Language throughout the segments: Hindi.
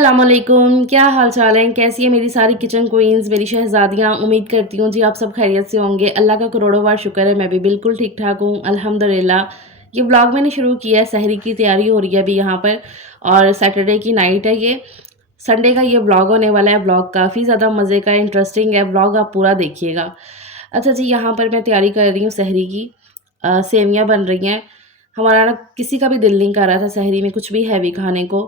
अस्सलामुअलैकुम, क्या हाल चाल है? कैसी है मेरी सारी किचन क्वींस, मेरी शहज़ादियाँ? उम्मीद करती हूँ जी आप सब खैरियत से होंगे। अल्लाह का करोड़ों बार शुक्र है, मैं भी बिल्कुल ठीक-ठाक हूँ, अल्हम्दुलिल्लाह। ये व्लॉग मैंने शुरू किया है, सहरी की तैयारी हो रही है अभी यहाँ पर और सैटरडे की नाइट है ये। संडे का ये व्लॉग होने वाला है, व्लॉग काफ़ी ज़्यादा मज़े का इंटरेस्टिंग है, व्लॉग आप पूरा देखिएगा। अच्छा जी, यहाँ पर मैं तैयारी कर रही हूँ सहरी की। सेवइयाँ बन रही हैं। हमारा ना किसी का भी दिल नहीं कर रहा था सहरी में कुछ भी हैवी खाने को,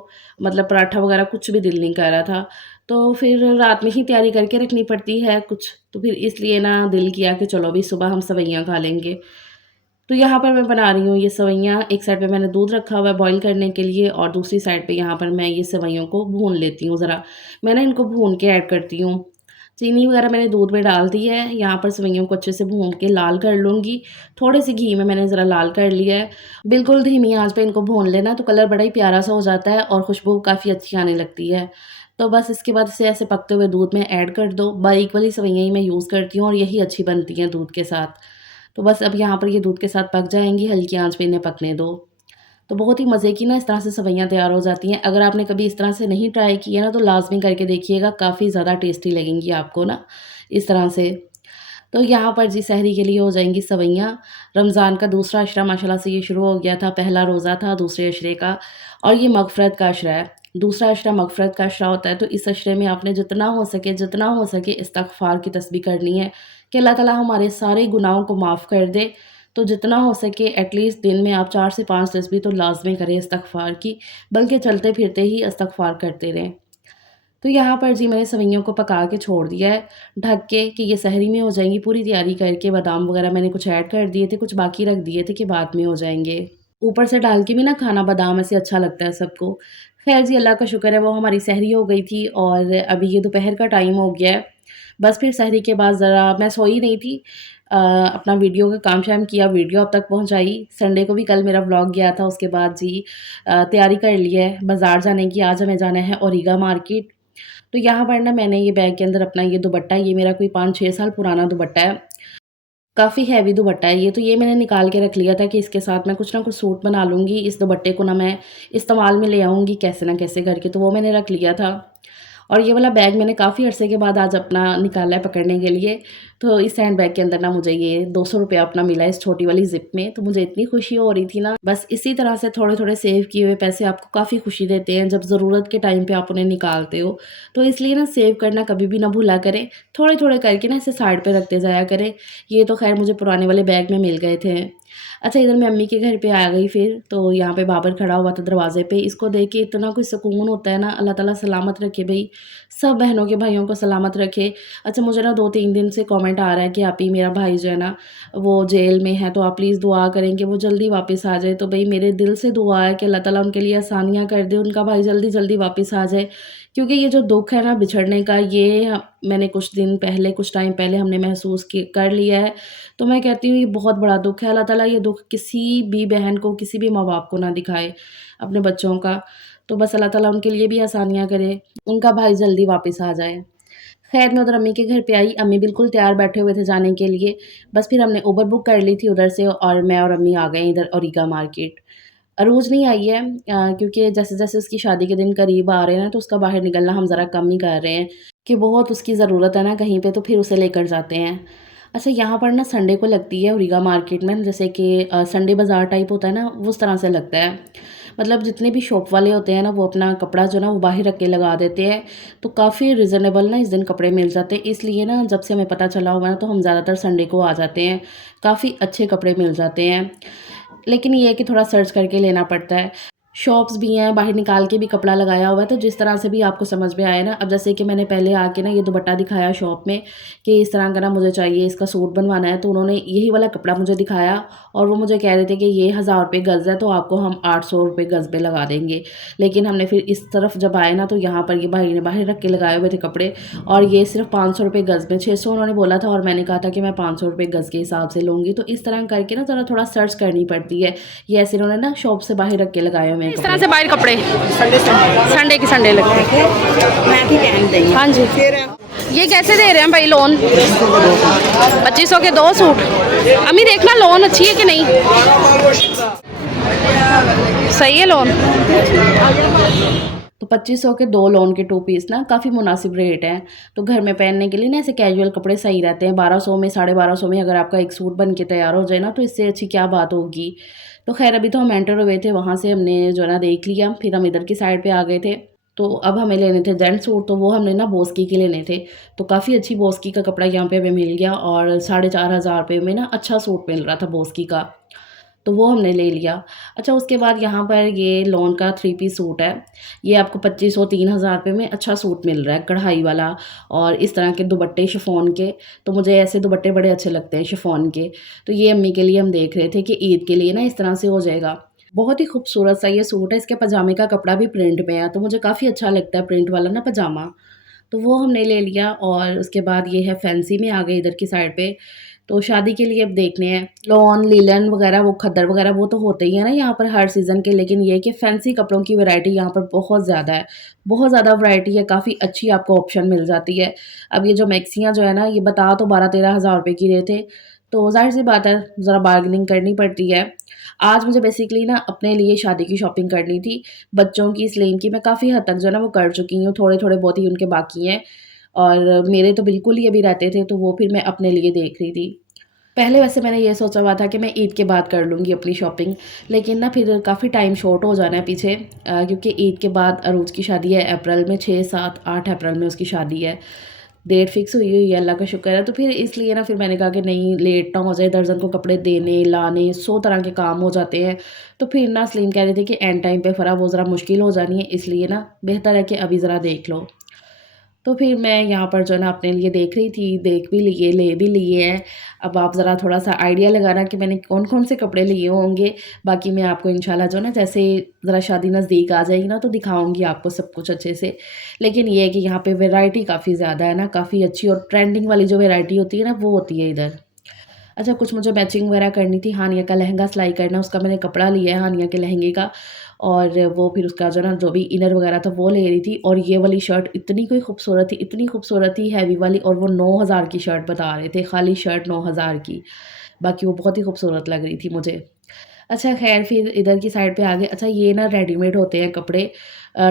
मतलब पराठा वगैरह कुछ भी दिल नहीं कर रहा था। तो फिर रात में ही तैयारी करके रखनी पड़ती है कुछ, तो फिर इसलिए ना दिल किया कि चलो अभी सुबह हम सेवइयाँ खा लेंगे। तो यहाँ पर मैं बना रही हूँ ये सेवइयाँ, एक साइड पे मैंने दूध रखा हुआ है बॉयल करने के लिए और दूसरी साइड पे यहाँ पर मैं ये सेवइयों को भून लेती हूँ ज़रा। मैं ना इनको भून के ऐड करती हूँ। चीनी वगैरह मैंने दूध में डाल दी है, यहाँ पर सेवइयों को अच्छे से भून के लाल कर लूँगी। थोड़े से घी में मैंने ज़रा लाल कर लिया है। बिल्कुल धीमी आँच पे इनको भून लेना तो कलर बड़ा ही प्यारा सा हो जाता है और खुशबू काफ़ी अच्छी आने लगती है। तो बस इसके बाद इसे ऐसे पकते हुए दूध में ऐड कर दो। बारीक वाली सेवइयाँ ही मैं यूज़ करती हूँ और यही अच्छी बनती हैं दूध के साथ। तो बस अब यहाँ पर ये दूध के साथ पक जाएँगी, हल्की आँच पे इन्हें पकने दो। तो बहुत ही मज़े की ना इस तरह से सेवइयाँ तैयार हो जाती हैं। अगर आपने कभी इस तरह से नहीं ट्राई की है ना तो लाज़मी करके देखिएगा, काफ़ी ज़्यादा टेस्टी लगेंगी आपको ना इस तरह से। तो यहाँ पर जी सहरी के लिए हो जाएँगी सेवइयाँ। रमज़ान का दूसरा अशरा माशाल्लाह से ये शुरू हो गया था, पहला रोज़ा था दूसरे अशरे का और ये मग़फ़िरत का अशरा है। दूसरा अशरा मग़फ़िरत का अशरा होता है, तो इस अशरे में आपने जितना हो सके इस्तिग़फ़ार की तस्बीह करनी है कि अल्लाह ताला हमारे सारे गुनाहों को माफ़ कर दे। तो जितना हो सके एटलीस्ट दिन में आप 4 से 5 तस्बीह तो लाज़मी करें इस्तिग़फ़ार की, बल्कि चलते-फिरते ही इस्तिग़फ़ार करते रहें। तो यहाँ पर जी मैंने सेवइयों को पका के छोड़ दिया है ढक के कि ये सहरी में हो जाएँगी। पूरी तैयारी करके बादाम वगैरह मैंने कुछ ऐड कर दिए थे, कुछ बाकी रख दिए थे कि बाद में हो जाएँगे। ऊपर से डाल के भी ना खाना बादाम ऐसे अच्छा लगता है सबको। ख़ैर जी अल्लाह का शुक्र है वो हमारी सहरी हो गई थी और अभी ये दोपहर का टाइम हो गया है। बस फिर सहरी के बाद ज़रा मैं सोई नहीं थी, अपना वीडियो का काम-शाम किया, वीडियो अब तक पहुँचाई। संडे को भी कल मेरा व्लॉग गया था, उसके बाद जी तैयारी कर ली है बाज़ार जाने की। आज हमें जाना है ओरिगा मार्केट। तो यहाँ पर ना मैंने ये बैग के अंदर अपना ये दुपट्टा, ये मेरा कोई 5-6 साल पुराना दुपट्टा है। काफ़ी हैवी दुपट्टा है ये, तो ये मैंने निकाल के रख लिया था कि इसके साथ मैं कुछ ना कुछ सूट बना लूँगी। इस दुपट्टे को ना मैं इस्तेमाल में ले आऊँगी कैसे ना कैसे करके, तो वो मैंने रख लिया था। और ये वाला बैग मैंने काफ़ी अरसे के बाद आज अपना निकाला है पकड़ने के लिए। तो इस हैंड बैग के अंदर ना मुझे ये ₹200 अपना मिला है इस छोटी वाली ज़िप में, तो मुझे इतनी खुशी हो रही थी ना। बस इसी तरह से थोड़े-थोड़े सेव किए हुए पैसे आपको काफ़ी खुशी देते हैं, जब ज़रूरत के टाइम पे आप उन्हें निकालते हो। तो इसलिए ना सेव करना कभी भी ना भूला करें, थोड़े-थोड़े करके ना इसे साइड पे रखते जाया करें। ये तो ख़ैर मुझे पुराने वाले बैग में मिल गए थे। अच्छा, इधर मैं अम्मी के घर पे आ गई फिर, तो यहाँ पे बाबर खड़ा हुआ था दरवाज़े पे। इसको देख के इतना कुछ सुकून होता है ना, अल्लाह ताला सलामत रखे भई, सब बहनों के भाइयों को सलामत रखे। अच्छा, मुझे ना 2-3 दिन से कमेंट आ रहा है कि आपी मेरा भाई जो है ना वो जेल में है, तो आप प्लीज़ दुआ करें कि वो जल्दी वापस आ जाए। तो भई मेरे दिल से दुआ है कि अल्लाह ताला उनके लिए आसानियाँ कर दे, उनका भाई जल्दी-जल्दी वापस आ जाए। क्योंकि ये जो दुःख है ना बिछड़ने का, ये मैंने कुछ टाइम पहले हमने महसूस कर लिया है। तो मैं कहती हूँ ये बहुत बड़ा दुःख है। अल्लाह ताला ये दुःख किसी भी बहन को, किसी भी माँ-बाप को ना दिखाए अपने बच्चों का। तो बस अल्लाह ताला उनके लिए भी आसानियाँ करे, उनका भाई जल्दी वापस आ जाए। ख़ैर मैं उधर अम्मी के घर पे आई, अम्मी बिल्कुल तैयार बैठे हुए थे जाने के लिए। बस फिर हमने उबर बुक कर ली थी उधर से और मैं और अम्मी आ गए इधर ओरिगा मार्केट। रोज़ नहीं आई है, क्योंकि जैसे-जैसे उसकी शादी के दिन करीब आ रहे हैं ना, तो उसका बाहर निकलना हम ज़रा कम ही कर रहे हैं कि बहुत उसकी ज़रूरत है ना कहीं पे, तो फिर उसे लेकर जाते हैं। अच्छा, यहाँ पर ना संडे को लगती है ओरिगा मार्केट में, जैसे कि संडे बाज़ार टाइप होता है ना, उस तरह से लगता है। मतलब जितने भी शॉप वाले होते हैं ना, वो अपना कपड़ा जो ना वो बाहर रख के लगा देते हैं, तो काफ़ी रिज़नेबल ना इस दिन कपड़े मिल जाते हैं। इसलिए ना जब से हमें पता चला हुआ है ना, तो हम ज़्यादातर संडे को आ जाते हैं। काफ़ी अच्छे कपड़े मिल जाते हैं। लेकिन ये है कि थोड़ा सर्च करके लेना पड़ता है। शॉप्स भी हैं, बाहर निकाल के भी कपड़ा लगाया हुआ है, तो जिस तरह से भी आपको समझ में आए ना। अब जैसे कि मैंने पहले आके ना ये दुपट्टा दिखाया शॉप में कि इस तरह का ना मुझे चाहिए, इसका सूट बनवाना है, तो उन्होंने यही वाला कपड़ा मुझे दिखाया और वो मुझे कह रहे थे कि ये ₹1000 गज़ है, तो आपको हम ₹800 गज़ पे लगा देंगे। लेकिन हमने फिर इस तरफ जब आए ना, तो यहाँ पर ये भाई ने बाहर रख के लगाए हुए थे कपड़े और ये सिर्फ ₹500 गज़ में, 600 उन्होंने बोला था और मैंने कहा था कि मैं ₹500 गज़ के हिसाब से लूँगी। तो इस तरह करके ना ज़रा थोड़ा सर्च करनी पड़ती है। ये ऐसे इन्होंने ना शॉप से बाहर रख के लगाए हुए हैं इस तरह से बाहर कपड़े संडे के संडे लगते हैं। मैं भी पहन देंगे। हाँ जी, ये कैसे दे रहे हैं भाई लोन? 2500 के 2 सूट। अम्मी देखना लोन अच्छी है कि नहीं, सही है लोन। तो 2500 के 2 लॉन के 2 पीस ना काफ़ी मुनासिब रेट हैं। तो घर में पहनने के लिए ना ऐसे कैजुअल कपड़े सही रहते हैं। 1200 में, 1250 में अगर आपका एक सूट बन के तैयार हो जाए ना, तो इससे अच्छी क्या बात होगी। तो ख़ैर अभी तो हम एंटर हुए थे, वहाँ से हमने जो है ना देख लिया, फिर हम इधर की साइड पे आ गए थे। तो अब हमें लेने थे जेंट्स सूट, तो वो हमने ना बोस्की के लेने थे। तो काफ़ी अच्छी बोस्की का कपड़ा यहाँ पे हमें मिल गया और 4500 में ना अच्छा सूट मिल रहा था बोस्की का। तो वो हमने ले लिया। अच्छा, उसके बाद यहाँ पर ये लॉन का 3 पीस सूट है। ये आपको 2500 3000 में अच्छा सूट मिल रहा है, कढ़ाई वाला और इस तरह के दुपट्टे शिफॉन के। तो मुझे ऐसे दुपट्टे बड़े अच्छे लगते हैं शिफॉन के। तो ये अम्मी के लिए हम देख रहे थे कि ईद के लिए ना इस तरह से हो जाएगा। बहुत ही खूबसूरत सा ये सूट है, इसके पजामे का कपड़ा भी प्रिंट में है, तो मुझे काफ़ी अच्छा लगता है प्रिंट वाला ना पजामा। तो वो हमने ले लिया और उसके बाद ये है फैंसी में आ गए इधर की साइड पे। तो शादी के लिए अब देखने हैं लॉन, लिलन वगैरह, वो खद्दर वगैरह वो तो होते ही हैं ना यहाँ पर हर सीज़न के, लेकिन ये है कि फैंसी कपड़ों की वैरायटी यहाँ पर बहुत ज़्यादा है। बहुत ज़्यादा वैरायटी है, काफ़ी अच्छी आपको ऑप्शन मिल जाती है। अब ये जो मैक्सियाँ जो है ना, ये बता तो 12-13 हज़ार रुपए की रहे थे, तो ज़ाहिर-सी बात है ज़रा बार्गेनिंग करनी पड़ती है। आज मुझे बेसिकली ना अपने लिए शादी की शॉपिंग करनी थी। बच्चों की, स्लीम की मैं काफ़ी हद तक जो है ना वो कर चुकी हूँ, थोड़े-थोड़े बहुत ही उनके बाकी हैं और मेरे तो बिल्कुल ही अभी रहते थे, तो वो फिर मैं अपने लिए देख रही थी। पहले वैसे मैंने ये सोचा हुआ था कि मैं ईद के बाद कर लूँगी अपनी शॉपिंग, लेकिन ना फिर काफ़ी टाइम शॉर्ट हो जाना है पीछे, क्योंकि ईद के बाद अरूज की शादी है अप्रैल में, 6, 7, 8 अप्रैल में उसकी शादी है। डेट फिक्स हुई है, अल्लाह का शुक्र है। तो फिर इसलिए ना फिर मैंने कहा कि नहीं, लेट ना हो जाए, दर्जन को कपड़े देने, लाने, 100 तरह के काम हो जाते हैं। तो फिर ना सलीम कह रहे थे कि एंड टाइम पे फ़रा वो ज़रा मुश्किल हो जानी है, इसलिए ना बेहतर है कि अभी ज़रा देख लो। तो फिर मैं यहाँ पर जो है ना अपने लिए देख रही थी, देख भी लिए, ले भी लिए हैं। अब आप ज़रा थोड़ा-सा आइडिया लगाना कि मैंने कौन-कौन से कपड़े लिए होंगे। बाकी मैं आपको इंशाल्लाह जो है ना जैसे ज़रा शादी नज़दीक आ जाएगी ना, तो दिखाऊँगी आपको सब कुछ अच्छे से। लेकिन ये है कि यहाँ पे वैरायटी काफ़ी ज़्यादा है ना, काफ़ी अच्छी और ट्रेंडिंग वाली जो वैरायटी होती है ना, वो होती है इधर। अच्छा, कुछ मुझे मैचिंग वगैरह करनी थी, हानिया का लहंगा सिलाई करना, उसका मैंने कपड़ा लिया है हानिया के लहंगे का और वो फिर उसका जो ना जो भी इनर वगैरह था वो ले रही थी। और ये वाली शर्ट इतनी कोई खूबसूरत थी, इतनी खूबसूरत थी हैवी वाली, और वो 9000 की शर्ट बता रहे थे, खाली शर्ट 9000 की। बाकी वो बहुत ही खूबसूरत लग रही थी मुझे। अच्छा ख़ैर फिर इधर की साइड पे आ गए। अच्छा, ये ना रेडीमेड होते हैं कपड़े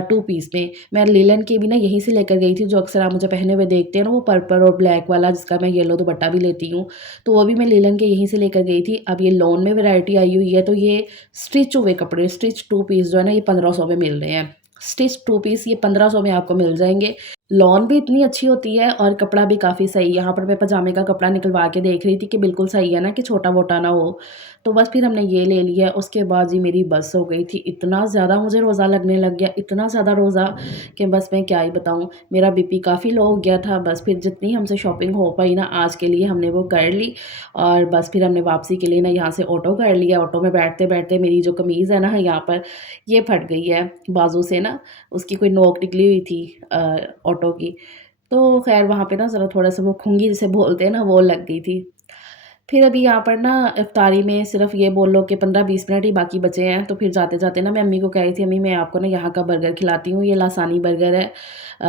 2 पीस में। मैं लिनन के भी ना यहीं से लेकर गई थी, जो अक्सर आप मुझे पहने हुए देखते हैं ना, वो पर्पल और ब्लैक वाला जिसका मैं येलो दुपट्टा भी लेती हूँ। तो वो भी मैं लिनन के यहीं से लेकर गई थी। अब ये लॉन में वैरायटी आई हुई है, तो ये स्टिच हुए कपड़े, स्टिच 2 पीस जो है ना, ये 1500 में मिल रहे हैं। स्टिच 2 पीस ये 1500 में आपको मिल जाएँगे। लॉन भी इतनी अच्छी होती है और कपड़ा भी काफ़ी सही। यहाँ पर मैं पजामे का कपड़ा निकलवा के देख रही थी कि बिल्कुल सही है ना, कि छोटा-मोटा ना हो। तो बस फिर हमने ये ले लिया। उसके बाद जी मेरी बस हो गई थी। इतना ज़्यादा मुझे रोज़ा लगने लग गया, इतना ज़्यादा रोज़ा कि बस मैं क्या ही बताऊँ। मेरा बीपी काफ़ी लो हो गया था। बस फिर जितनी हमसे शॉपिंग हो पाई ना आज के लिए हमने वो कर ली और बस फिर हमने वापसी के लिए ना यहाँ से ऑटो कर लिया। ऑटो में बैठते-बैठते मेरी जो कमीज़ है ना यहाँ पर, ये फट गई है बाजू से ना, उसकी कोई नोक निकली हुई थी ऑटो की। तो ख़ैर वहाँ पे ना ज़रा थोड़ा-सा वो खुंगी जिसे बोलते हैं ना, वो लग गई थी। फिर अभी यहाँ पर ना इफ्तारी में सिर्फ़ ये बोल लो कि 15-20 मिनट ही बाकी बचे हैं, तो फिर जाते-जाते ना मैं अम्मी को कह रही थी, अम्मी मैं आपको ना यहाँ का बर्गर खिलाती हूँ, ये लासानी बर्गर है।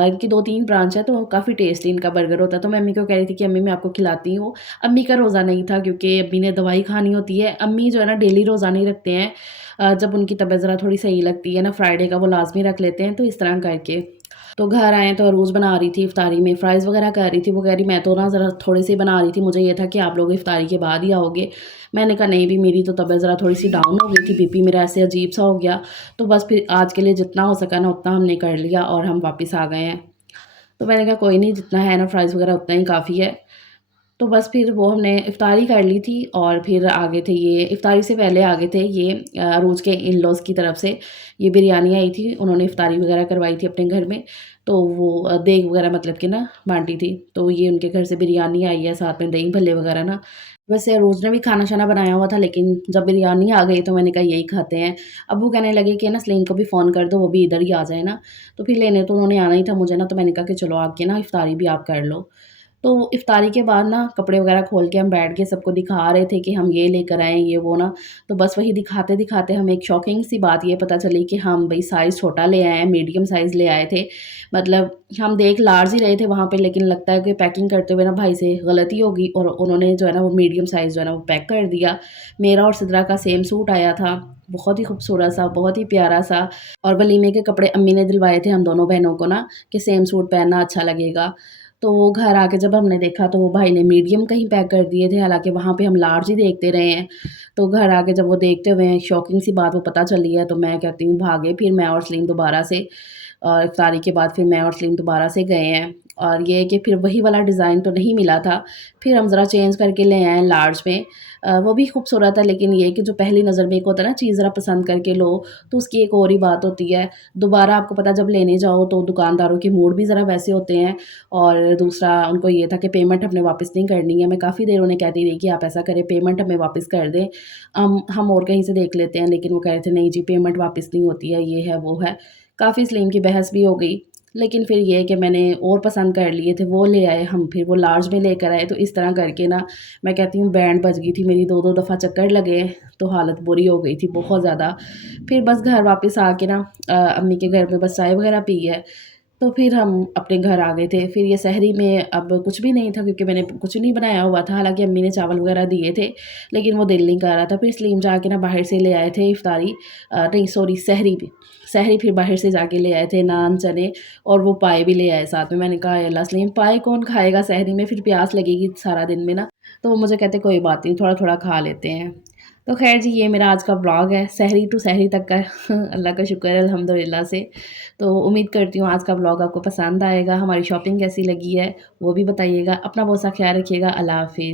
इनकी 2-3 ब्रांच है, तो काफ़ी टेस्टी इनका बर्गर होता है। तो मैं अम्मी को कह रही थी कि अम्मी मैं आपको खिलाती हूँ। अम्मी का रोज़ा नहीं था, क्योंकि अम्मी ने दवाई खानी होती है। अम्मी जो है ना डेली रोज़ा नहीं रखते हैं। जब उनकी तबीयत ज़रा थोड़ी सही लगती है ना, फ्राइडे का वो लाज़मी रख लेते हैं, तो इस तरह करके। तो घर आए तो अरूज़ बना रही थी इफ्तारी में, फ्राइज़ वगैरह कर रही थी। वो कह रही मैं तो ना ज़रा थोड़ी-सी बना रही थी, मुझे ये था कि आप लोग इफ्तारी के बाद ही आओगे। मैंने कहा नहीं भी, मेरी तो तबीयत ज़रा थोड़ी-सी डाउन हो गई थी, बीपी मेरा ऐसे अजीब-सा हो गया। तो बस फिर आज के लिए जितना हो सका ना उतना हमने कर लिया और हम वापस आ गए हैं। तो मैंने कहा कोई नहीं, जितना है ना फ्राइज़ वगैरह उतना ही काफ़ी है। तो बस फिर वो हमने इफ्तारी कर ली थी और फिर आ गए थे, ये इफ्तारी से पहले आ गए थे ये अरूज के इन-लॉज़ की तरफ से ये बिरयानी आई थी। उन्होंने इफ्तारी वगैरह करवाई थी अपने घर में, तो वो देग वगैरह मतलब कि ना बाँटी थी। तो ये उनके घर से बिरयानी आई है, साथ में दही भल्ले वगैरह ना। वैसे अरूज ने भी खाना-शाना बनाया हुआ था, लेकिन जब बिरयानी आ गई तो मैंने कहा यही खाते हैं। अब वो कहने लगे कि ना सलीम को भी फ़ोन कर दो, वो भी इधर ही आ जाए ना। तो फिर लेने तो उन्होंने आना ही था मुझे ना, तो मैंने कहा कि चलो आके ना इफ्तारी भी आप कर लो। तो इफ्तारी के बाद ना कपड़े वगैरह खोल के हम बैठ के सबको दिखा रहे थे कि हम ये लेकर आए हैं, ये वो ना। तो बस वही दिखाते-दिखाते हमें एक शॉकिंग सी बात ये पता चली कि हम भई साइज़ छोटा ले आए हैं, मीडियम साइज़ ले आए थे। मतलब हम देख लार्ज ही रहे थे वहाँ पे, लेकिन लगता है कि पैकिंग करते हुए ना भाई से गलती हो गई और उन्होंने जो है ना वो मीडियम साइज़ जो है ना वो पैक कर दिया। मेरा और सिद्रा का सेम सूट आया था, बहुत ही खूबसूरत सा, बहुत ही प्यारा सा। और वलीमे के कपड़े अम्मी ने दिलवाए थे हम दोनों बहनों को ना कि सेम सूट पहनना अच्छा लगेगा। तो वो घर आके जब हमने देखा तो वो भाई ने मीडियम कहीं पैक कर दिए थे, हालाँकि वहाँ पे हम लार्ज ही देखते रहे हैं। तो घर आके जब वो देखते हुए शॉकिंग सी बात वो पता चली है, तो मैं कहती हूँ भागे फिर मैं और सलीम दोबारा से, और इफ्तारी के बाद फिर मैं और सलीम दोबारा से गए हैं। और ये है कि फिर वही वाला डिज़ाइन तो नहीं मिला था, फिर हम ज़रा चेंज करके ले आए हैं लार्ज में। वो भी खूबसूरत है, लेकिन ये है कि जो पहली नज़र में एक होता है ना चीज़ ज़रा पसंद करके लो, तो उसकी एक और ही बात होती है। दोबारा आपको पता है जब लेने जाओ तो दुकानदारों के मूड भी ज़रा वैसे होते हैं। और दूसरा उनको ये था कि पेमेंट हमने वापस नहीं करनी है। मैं काफ़ी देर उन्हें कहती रही कि आप ऐसा करें, पेमेंट हमें वापस कर दें, हम और कहीं से देख लेते हैं। लेकिन वो कह रहे थे नहीं जी पेमेंट वापस नहीं होती है, ये है वो है। काफ़ी सलीम की बहस भी हो गई। लेकिन फिर ये है कि मैंने और पसंद कर लिए थे, वो ले आए हम, फिर वो लार्ज में लेकर आए। तो इस तरह करके ना मैं कहती हूँ बैंड बज गई थी मेरी, 2-2 दफ़ा चक्कर लगे, तो हालत बुरी हो गई थी बहुत ज़्यादा। फिर बस घर वापस आके ना अम्मी के घर में बस चाय वग़ैरह पी है। तो फिर हम अपने घर आ गए थे। फिर ये सहरी में अब कुछ भी नहीं था क्योंकि मैंने कुछ नहीं बनाया हुआ था। हालाँकि अम्मी ने चावल वग़ैरह दिए थे, लेकिन वो दिल नहीं कर रहा था। फिर सलीम जाके ना बाहर से ले आए थे इफ्तारी, नहीं सॉरी सहरी भी। सहरी फिर बाहर से जाके ले आए थे नान, चने, और वो पाए भी ले आए साथ में। मैंने कहा या अल्लाह सलीम पाए कौन खाएगा सहरी में, फिर प्यास लगेगी सारा दिन में ना। तो वो मुझे कहते कोई बात नहीं, थोड़ा-थोड़ा खा लेते हैं। तो ख़ैर जी ये मेरा आज का व्लॉग है, सहरी टू सहरी तक का। अल्लाह का शुक्र है अल्हम्दुलिल्लाह से। तो उम्मीद करती हूँ आज का व्लॉग आपको पसंद आएगा। हमारी शॉपिंग कैसी लगी है वो भी बताइएगा। अपना बहुत सा ख़्याल रखिएगा। अल्लाह हाफ़िज़।